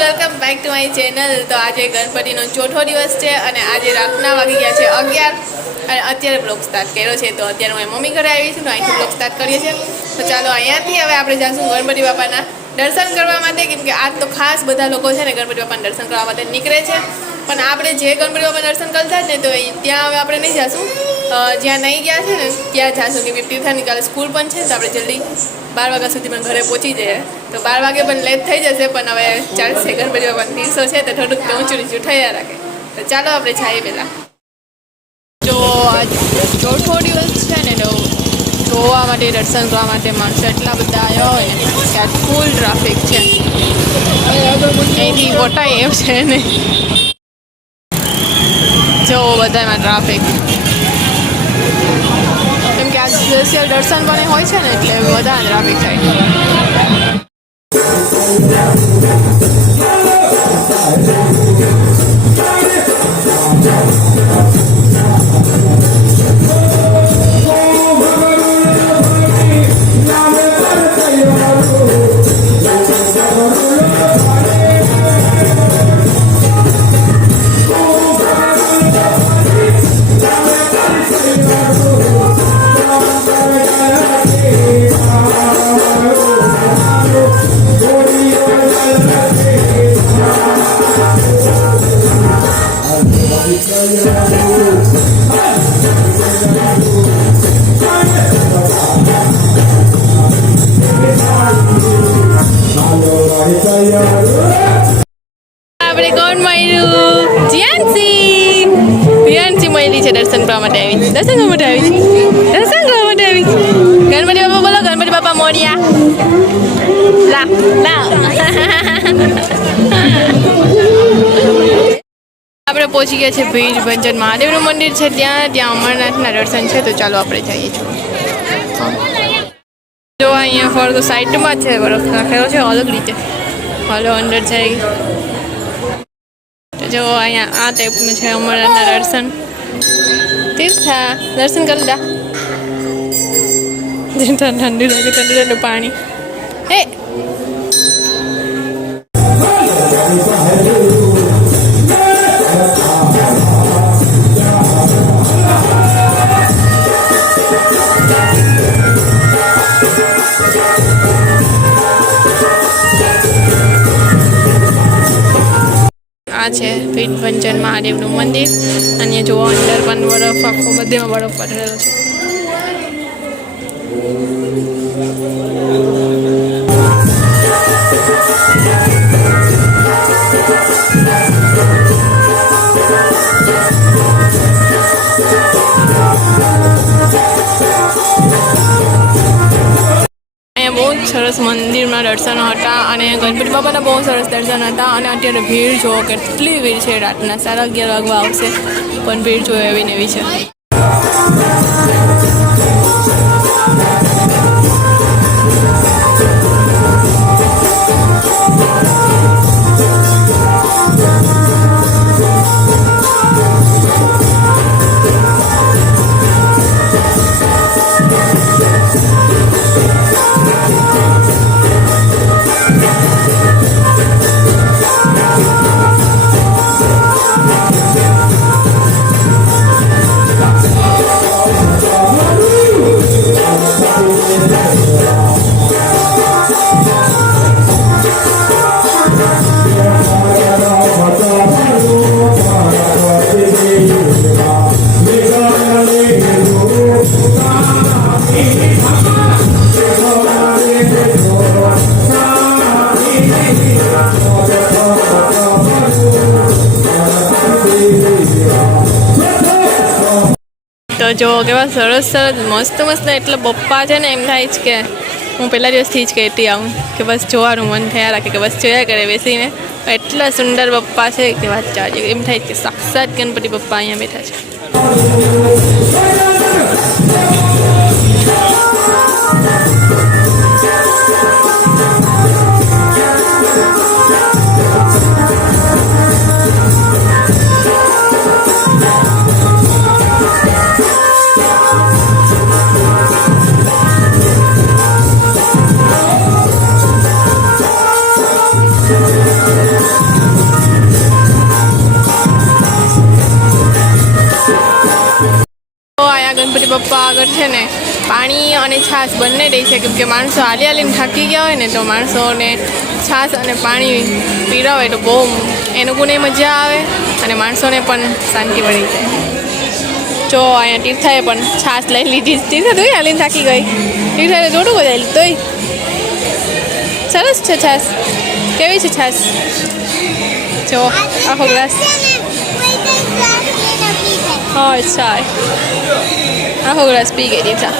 Welcome back to my channel. તો આજે ગણપતિનો ચોથો દિવસ છે અને આજે રાતના વાગી ગયા છે 11 અને અત્યારે બ્લોગ સ્ટાર્ટ કર્યો છે। તો અત્યારે હું મમ્મી ઘરે આવી છું તો અહીંથી બ્લોગ સ્ટાર્ટ કરીએ છીએ। તો ચાલો અહીંયાથી હવે આપણે જઈશું ગણપતિ બાપાના દર્શન કરવા માટે, કેમ કે આજ તો ખાસ બધા લોકો છે ને ગણપતિ બાપાના દર્શન કરવા માટે નીકળે છે। પણ આપણે જે ગણપતિ બાપાના દર્શન કરતા જ ને તો ત્યાં હવે આપણે નહીં જઈશું, જ્યાં નહીં ગયા છે ને ત્યાં જઈશું, કેમ કે તીર્થાની કાલે સ્કૂલ પણ છે તો આપણે જલ્દી 12 વાગ્યા સુધીમાં ઘરે પહોંચી જઈએ। તો 12 વાગે પણ લેટ થઈ જશે, પણ હવે ચાલશે, ગણપતિ બાપાનો દિવસો છે તો થોડુંક ઊંચું નીચું થયા રાખે। તો ચાલો આપણે જઈએ પહેલાં। જો આજ ચોથો દિવસ છે ને તો જોવા માટે દર્શન કરવા માટે માણસો એટલા બધા આવ્યા હોય ને કે આજ ફૂલ ટ્રાફિક છે। અહીંથી વટાય એમ છે ને, જો બધામાં ટ્રાફિક, કેમ કે આજ સ્પેશિયલ દર્શન પણ હોય છે ને એટલે બધા ટ્રાફિક થાય। આપણે કોણ મળ્યું? જીયાનસી મળી છે દર્શન કરવા માટે આવી, દર્શન કરવા માટે આવી, દર્શન કરવા માટે આવી। ગણપતિ બાપા બોલો, ગણપતિ બાપા મોર્યા। લા લા આપણે પહોંચી ગયા છે ભીડ ભંજન મહાદેવનું મંદિર છે ત્યાં અમરનાથના દર્શન છે। તો ચાલો આપણે જઈએ છીએ। જો અહીંયા ફળ તો સાઈડમાં જ છે, બરફ નાખેલો છે અલગ રીતે। હાલો અંદર જઈ, તો જો અહીંયા આ ટાઈપનું છે અમરનાથના દર્શન। તીર્થા દર્શન કરી લીધા? ઠંડુ લાગે, ઠંડુ પાણી હે। આ છે ભીડ ભંજન મહાદેવનું મંદિર અને જો અંદર પણ બરફ, આખો બધેમાં બરફ પડેલો છે। બહુ જ સરસ મંદિરમાં દર્શનો હતા અને ગણપતિ બાપાના બહુ સરસ દર્શન હતા। અને અત્યારે ભીડ જો કેટલી ભીડ છે, રાતના 11:30 વાગવા આવશે પણ ભીડ જો એવી ને એવી છે। તો જો કેવા સરસ સરસ મસ્ત મસ્ત એટલે બપ્પા છે ને, એમ થાય જ કે હું પહેલા દિવસથી જ કહેતી આવું કે બસ જોવાનું મન થયા રાખે, કે બસ જોયા કરે બેસીને। એટલા સુંદર બપ્પા છે કે વાત ચાલશે, એમ થાય કે સાક્ષાત ગણપતિ બપ્પા અહીંયા બેઠા છે। તો અહીંયા ગણપતિ બાપ્પા આગળ છે ને પાણી અને છાશ બંને દે છે, કેમ કે માણસો હાલી હાલીને થાકી ગયા હોય ને તો માણસોને છાશ અને પાણી પીવડાવે તો બહુ એ લોકોને મજા આવે અને માણસોને પણ શાંતિ મળી જાય. જો અહીંયા તીર્થાએ પણ છાશ લઈ લીધી. તીર્થા તોય હાલીને થાકી ગઈ. તીર્થાને જોડું ગયેલું તોય સરસ છે છાશ. કેવી છે છાશ? જો આખો ગ્લાસ. હા અચ્છા, આખો ગ્લાસ પી ગઈ તીર્થા.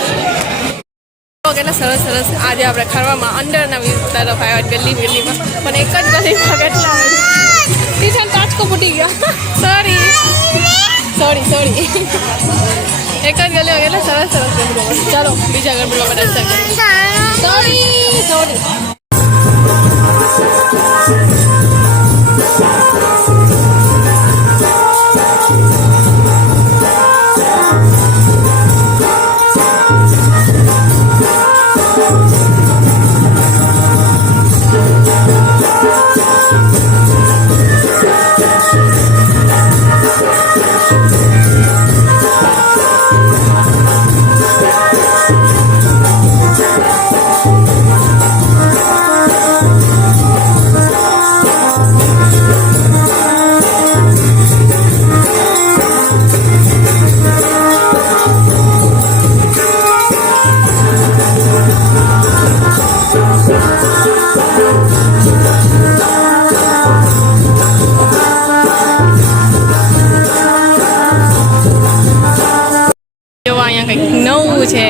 કેટલા સરસ સરસ આજે આપણે ખરવામાં અંદરના તરફ આવ્યા ગલીમાં, પણ એક જ ગલીમાં કેટલા ટીચર કાચકો ફૂટી ગયા. સોરી એક જ ગલીમાં કેટલા સરસ સરસ ગણપતિ. ચાલો બીજા ગણપતિમાં દર્શન કરીએ. સોરી નવું છે.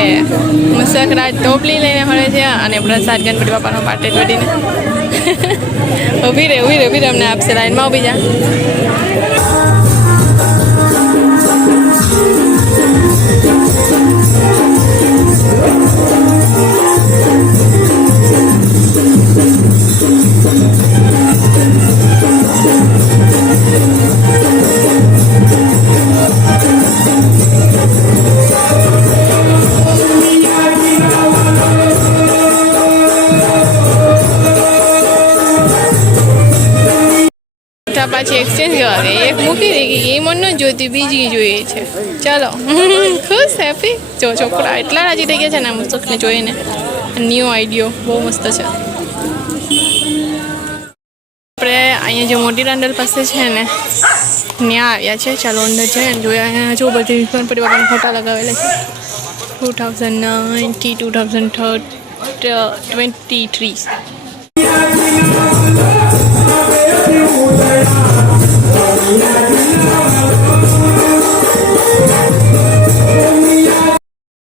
મુસકરાજ ટોપલી લઈને ફરે છે અને પ્રસાદ ગણપતિ બાપાનો પાટે જોડીને. ઊભી રહે અમને આપશે. લાઈનમાં ઊભી જા. પાછી એક્સચેન્જ કરવા ગઈ. એક મૂકી દઈ ગઈ, એ મને ન જોઈતી, બીજી જોઈએ છે. ચાલો ખુશ હેપી. જો છોકરા એટલા રાજી થઈ ગયા છે ને મુસકને જોઈને. ન્યૂ આઈડિયો બહુ મસ્ત છે. આપણે અહીંયા જે મોટી દાંડલ પાસે છે ને ત્યાં આવ્યા છે. ચાલો અંદર જઈએ ને જોયા. અહીંયા જો બધી ગણપતિ બાપાના ફોટા લગાવેલા છે. 2019, 2023.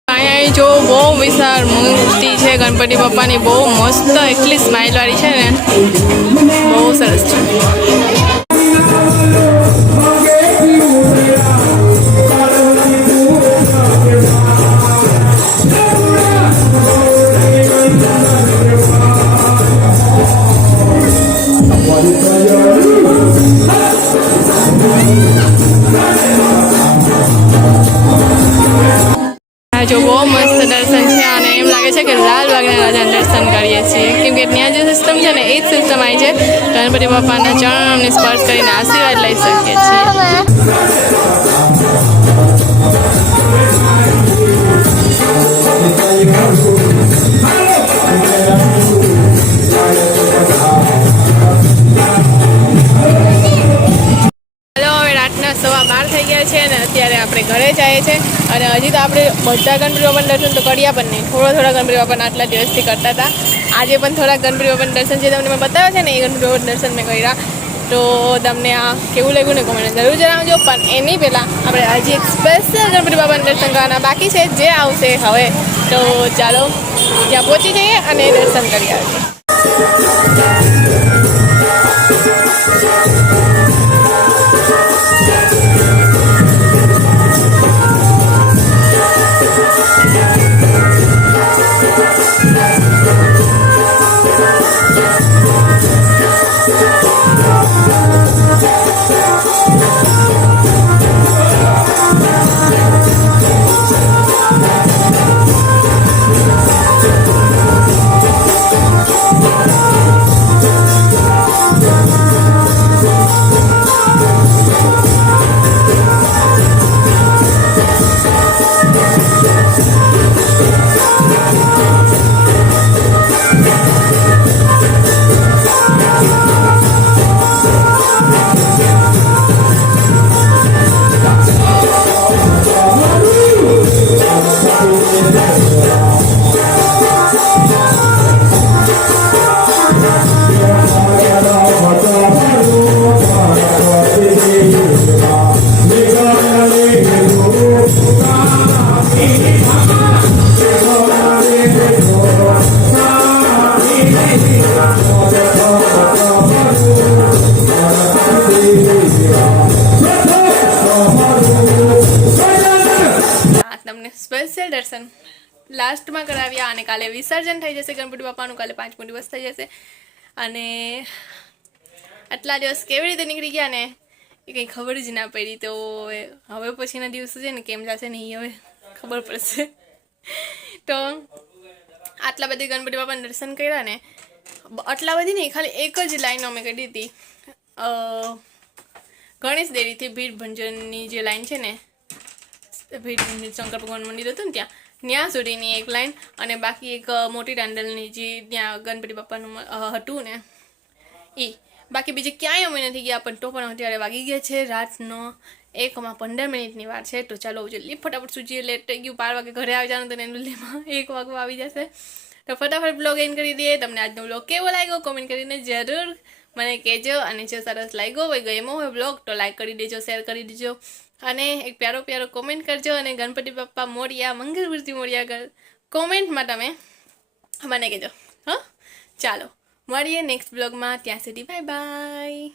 અહીંયા જો બહુ વિશાળ મૂર્તિ છે ગણપતિ બાપાની. બહુ મસ્ત, એટલી સ્માઇલવાળી છે ને, બહુ સરસ છે. જો બહુ મસ્ત દર્શન છે અને એમ લાગે છે કે લાલબાગના રાજાના દર્શન કરીએ છીએ, કેમ કે ત્યાં જે સિસ્ટમ છે ને એ જ સિસ્ટમ આવી છે. ગણપતિ બાપાના ચરણોને સ્પર્શ કરીને આશીર્વાદ લઈ શકીએ છીએ. અત્યારે આપણે ઘરે જઈએ છીએ અને હજી તો આપણે બધા ગણપતિ બાપાના દર્શન તો કર્યા પણ નહીં. થોડા ગણપતિ બાપાના આટલા દિવસથી કરતા હતા. આજે પણ થોડા ગણપતિ બાપાના દર્શન જે તમને મેં બતાવ્યા છે ને એ ગણપતિ બાપાના દર્શન મેં કર્યા. તો તમને આ કેવું લાગ્યું ને કોમેન્ટ જરૂર જણાવજો. પણ એની પહેલાં આપણે હજી એક સ્પેશિયલ ગણપતિ બાપાના દર્શન કરવાના બાકી છે, જે આવશે હવે. તો ચાલો ત્યાં પહોંચી જઈએ અને દર્શન કરી આવીએ. અને કાલે વિસર્જન થઈ જશે ગણપતિ બાપાનું. કાલે 5મો દિવસ થઈ જશે અને આટલા દિવસ કેવી રીતે નીકળી ગયા ને એ કંઈ ખબર જ ના પડી. તો હવે પછીના દિવસો છે ને કેમ જશે ને એ હવે ખબર પડશે. તો આટલા બધી ગણપતિ બાપાના દર્શન કર્યા ને, આટલા બધી નહીં, ખાલી એક જ લાઈન અમે કરી હતી ગણેશ દેરીથી ભીડ ભંજનની જે લાઈન છે ને, ભીડ ભંજન શંકર ભગવાન મંદિર હતું ને ત્યાં સુધીની એક લાઈન, અને બાકી એક મોટી દાંડલની જે ત્યાં ગણપતિ બાપાનું હતું ને એ. બાકી બીજે ક્યાંય અમે નથી ગયા, પણ તો પણ અત્યારે વાગી ગયા છે રાતનો 1:15 વાર છે. તો ચાલો જલ્દી ફટાફટ સૂચીએ, લેટ થઈ ગયું, 12 વાગે ઘરે આવી જવાનું, તો એનું લેમાં 1 વાગવા આવી જશે. તો ફટાફટ બ્લોગ એન્ડ કરી દઈએ. તમને આજનો બ્લોગ કેવો લાગ્યો કોમેન્ટ કરીને જરૂર મને કહેજો, અને જો સરસ લાગ્યો હોય, ગમ્યો હોય બ્લોગ, તો લાઈક કરી દેજો, શેર કરી દેજો, અને એક પ્યારો કોમેન્ટ કરજો. અને ગણપતિ બાપ્પા મોરિયા, મંગળમૂર્તિ મોરિયા કોમેન્ટમાં તમે મને કહેજો. હા, ચાલો મળીએ નેક્સ્ટ બ્લોગમાં. ત્યાં સુધી બાય બાય.